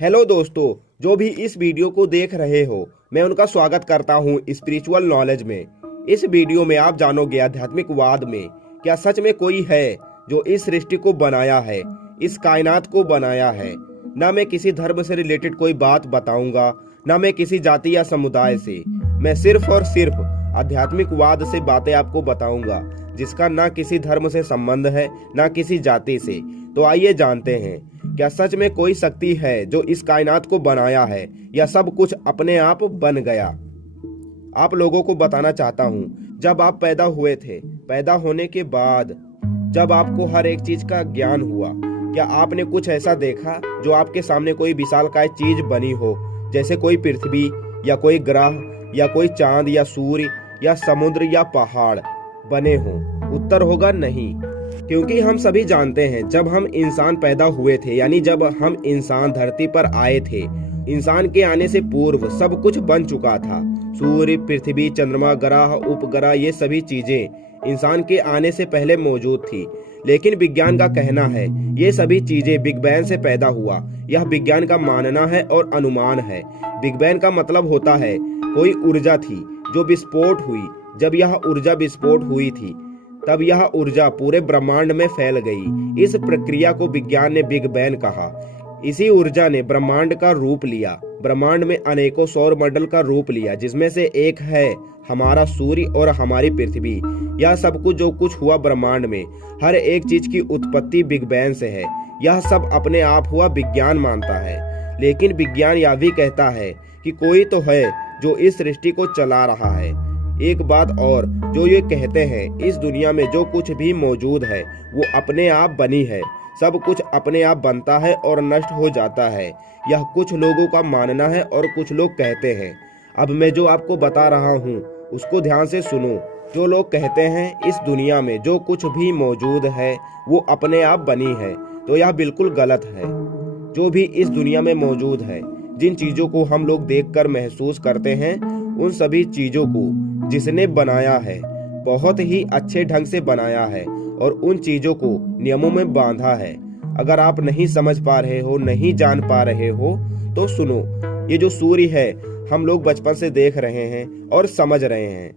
Hello दोस्तों, जो भी इस वीडियो को देख रहे हो मैं उनका स्वागत करता हूँ स्पिरिचुअल नॉलेज में। इस वीडियो में आप जानोगे आध्यात्मिकवाद में क्या सच में कोई है जो इस सृष्टि को बनाया है, इस कायनात को बनाया है। ना मैं किसी धर्म से रिलेटेड कोई बात बताऊंगा, ना मैं किसी जाति या समुदाय से। मैं सिर्फ और सिर्फ आध्यात्मिकवाद से बातें आपको बताऊंगा जिसका ना किसी धर्म से संबंध है ना किसी जाति से। तो आइए जानते हैं, क्या सच में कोई शक्ति है जो इस कायनात को बनाया है या सब कुछ अपने आप बन गया। आप लोगों को बताना चाहता हूँ, जब आप पैदा हुए थे, पैदा होने के बाद जब आपको हर एक चीज का ज्ञान हुआ, क्या आपने कुछ ऐसा देखा जो आपके सामने कोई विशालकाय चीज बनी हो, जैसे कोई पृथ्वी या कोई ग्रह या कोई चांद या सूर्य या समुद्र या पहाड़ बने हों? उत्तर होगा नहीं, क्योंकि हम सभी जानते हैं जब हम इंसान पैदा हुए थे, यानी जब हम इंसान धरती पर आए थे, इंसान के आने से पूर्व सब कुछ बन चुका था। सूर्य, पृथ्वी, चंद्रमा, ग्रह, उपग्रह, ये सभी चीजें इंसान के आने से पहले मौजूद थी। लेकिन विज्ञान का कहना है ये सभी चीजें बिग बैंग से पैदा हुआ। यह विज्ञान का मानना है और अनुमान है। बिग बैंग का मतलब होता है कोई ऊर्जा थी जो विस्फोट हुई। जब यह ऊर्जा विस्फोट हुई थी तब यह ऊर्जा पूरे ब्रह्मांड में फैल गई। इस प्रक्रिया को विज्ञान ने बिग बैंग कहा। इसी ऊर्जा ने ब्रह्मांड का रूप लिया। ब्रह्मांड में अनेकों सौर मंडल का रूप लिया, जिसमें से एक है हमारा सूर्य और हमारी पृथ्वी। यह सब कुछ जो कुछ हुआ ब्रह्मांड में, हर एक चीज की उत्पत्ति बिग बैंग से है। यह सब अपने आप हुआ, विज्ञान मानता है। लेकिन विज्ञान यह भी कहता है कि कोई तो है जो इस सृष्टि को चला रहा है। एक बात और, जो ये कहते हैं इस दुनिया में जो कुछ भी मौजूद है वो अपने आप बनी है। सब कुछ अपने आप बनता है और नष्ट हो जाता है। यह कुछ लोगों का मानना है और कुछ लोग कहते हैं। अब मैं जो आपको बता रहा हूँ उसको ध्यान से सुनो। जो लोग कहते हैं इस दुनिया में जो कुछ भी मौजूद है वो अपने आप बनी है, तो यह बिल्कुल गलत है। जो भी इस दुनिया में मौजूद है, जिन चीजों को हम लोग देखकर महसूस करते हैं, उन सभी चीजों को जिसने बनाया है बहुत ही अच्छे ढंग से बनाया है और उन चीजों को नियमों में बांधा है। अगर आप नहीं समझ पा रहे हो, नहीं जान पा रहे हो, तो सुनो। ये जो सूर्य है हम लोग बचपन से देख रहे हैं और समझ रहे हैं।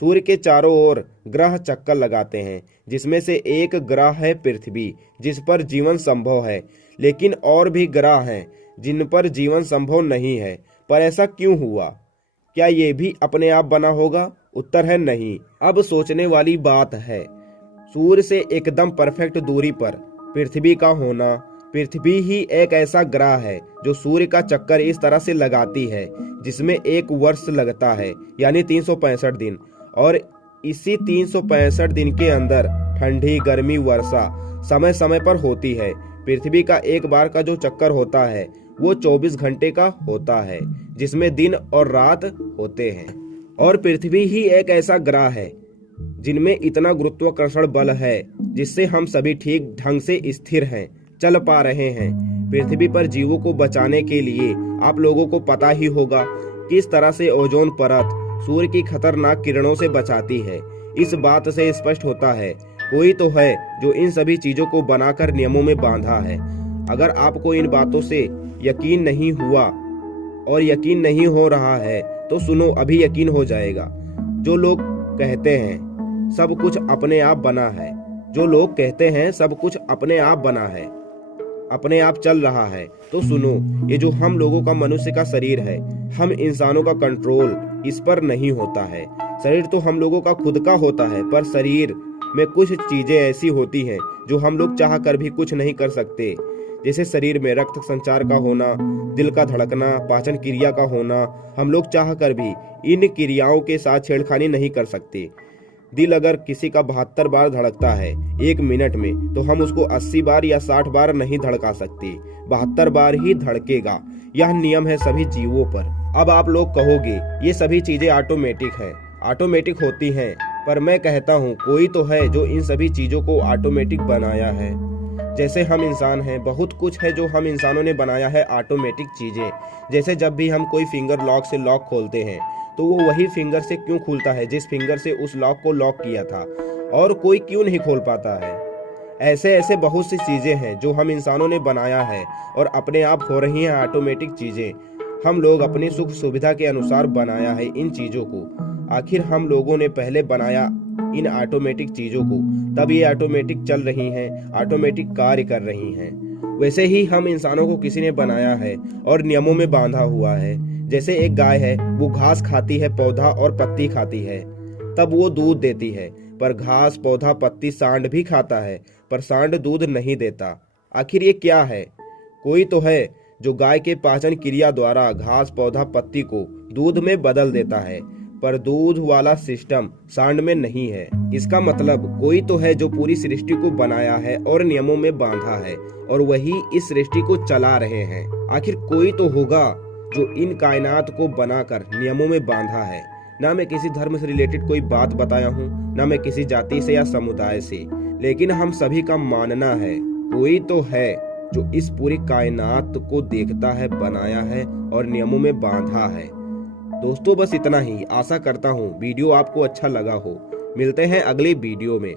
सूर्य के चारों ओर ग्रह चक्कर लगाते हैं, जिसमें से एक ग्रह है पृथ्वी, जिस पर जीवन संभव है। लेकिन और भी ग्रह हैं जिन पर जीवन संभव नहीं है। पर ऐसा क्यों हुआ? क्या ये भी अपने आप बना होगा? उत्तर है नहीं। अब सोचने वाली बात है, सूर्य से एकदम परफेक्ट दूरी पर पृथ्वी का होना। पृथ्वी ही एक ऐसा ग्रह है जो सूर्य का चक्कर इस तरह से लगाती है जिसमें एक वर्ष लगता है, यानी 365 दिन। और इसी 365 दिन के अंदर ठंडी, गर्मी, वर्षा समय समय पर होती है। पृथ्वी का एक बार का जो चक्कर होता है वो 24 घंटे का होता है, जिसमें दिन और रात होते हैं। और पृथ्वी ही एक ऐसा ग्रह है जिनमें इतना गुरुत्वाकर्षण बल है जिससे हम सभी ठीक ढंग से स्थिर हैं, चल पा रहे हैं। पृथ्वी पर जीवों को बचाने के लिए आप लोगों को पता ही होगा किस तरह से ओजोन परत सूर्य की खतरनाक किरणों से बचाती है। इस बात से स्पष्ट होता है कोई तो है जो इन सभी चीजों को बनाकर नियमों में बांधा है। अगर आपको इन बातों से यकीन नहीं हुआ और यकीन नहीं हो रहा है तो सुनो, अभी यकीन हो जाएगा। जो लोग कहते हैं सब कुछ अपने आप बना है, जो लोग कहते हैं सब कुछ अपने आप बना है, अपने आप चल रहा है, तो सुनो। ये जो हम लोगों का मनुष्य का शरीर है, हम इंसानों का कंट्रोल इस पर नहीं होता है। शरीर तो हम लोगों का खुद का होता है, पर शरीर में कुछ चीजें ऐसी होती हैं जो हम लोग चाह कर भी कुछ नहीं कर सकते। जैसे शरीर में रक्त संचार का होना, दिल का धड़कना, पाचन क्रिया का होना। हम लोग चाह कर भी इन क्रियाओं के साथ छेड़खानी नहीं कर सकते। दिल अगर किसी का 72 बार धड़कता है 1 मिनट में, तो हम उसको 80 बार या 60 बार नहीं धड़का सकते, 72 बार ही धड़केगा। यह नियम है सभी जीवों पर। अब आप लोग कहोगे ये सभी चीजें ऑटोमेटिक है, ऑटोमेटिक होती हैं, पर मैं कहता हूँ कोई तो है जो इन सभी चीजों को ऑटोमेटिक बनाया है। जैसे हम इंसान हैं, बहुत कुछ है जो हम इंसानों ने बनाया है ऑटोमेटिक चीजें। जैसे जब भी हम कोई फिंगर लॉक से लॉक खोलते हैं तो वो वही फिंगर से क्यों खुलता है जिस फिंगर से उस लॉक को लॉक किया था, और कोई क्यों नहीं खोल पाता है। ऐसे ऐसे बहुत सी चीज़ें हैं जो हम इंसानों ने बनाया है और अपने आप हो रही हैं ऑटोमेटिक चीज़ें। हम लोग अपनी सुख सुविधा के अनुसार बनाया है इन चीज़ों को। आखिर हम लोगों ने पहले बनाया इन ऑटोमेटिक चीज़ों को, तब ये ऑटोमेटिक चल रही हैं, ऑटोमेटिक कार्य कर रही हैं। वैसे ही हम इंसानों को किसी ने बनाया है और नियमों में बांधा हुआ है। जैसे एक गाय है, वो घास खाती है, पौधा और पत्ती खाती है, तब वो दूध देती है। पर घास, पौधा, पत्ती, सांड भी खाता है, पर सांड दूध नहीं देता। आखिर ये क्या है? कोई तो है जो गाय के पाचन क्रिया द्वारा घास, पौधा, पत्ती को दूध में बदल देता है, पर दूध वाला सिस्टम सांड में नहीं है। इसका मतलब कोई तो है जो पूरी सृष्टि को बनाया है और नियमों में बांधा है, और वही इस सृष्टि को चला रहे हैं। आखिर कोई तो होगा जो इन कायनात को बनाकर नियमों में बांधा है। ना मैं किसी धर्म से रिलेटेड कोई बात बताया हूँ, ना मैं किसी जाति से या समुदाय से, लेकिन हम सभी का मानना है कोई तो है जो इस पूरी कायनात को देखता है, बनाया है और नियमों में बांधा है। दोस्तों बस इतना ही। आशा करता हूँ वीडियो आपको अच्छा लगा हो। मिलते हैं अगले वीडियो में।